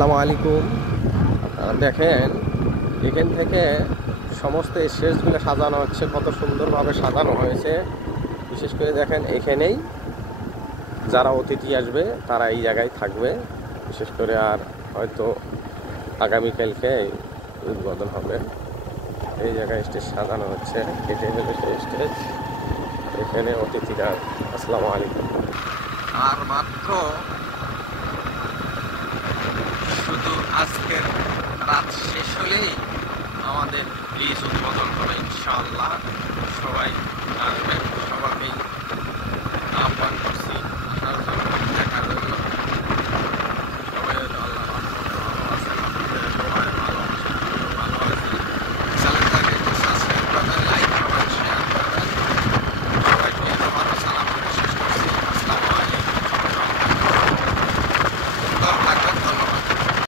আসসালামু আলাইকুম। দেখেন এখান থেকে সমস্ত স্টেজগুলো সাজানো হচ্ছে, কত সুন্দরভাবে সাজানো হয়েছে। বিশেষ করে দেখেন এখানেই যারা অতিথি আসবে তারা এই জায়গায় থাকবে বিশেষ করে। আর হয়তো আগামীকালকে উদ্বোধন হবে। এই জায়গায় স্টেজ সাজানো হচ্ছে, এটাই হলো সেই স্টেজ। এখানে অতিথিরা। আসসালামু আলাইকুম। আর মাত্র শুধু আজকের রাত শেষ হলেই আমাদের ব্রিজ উদ্বোধন হবে ইনশাআল্লাহ। সবাই আসবেন, সবাই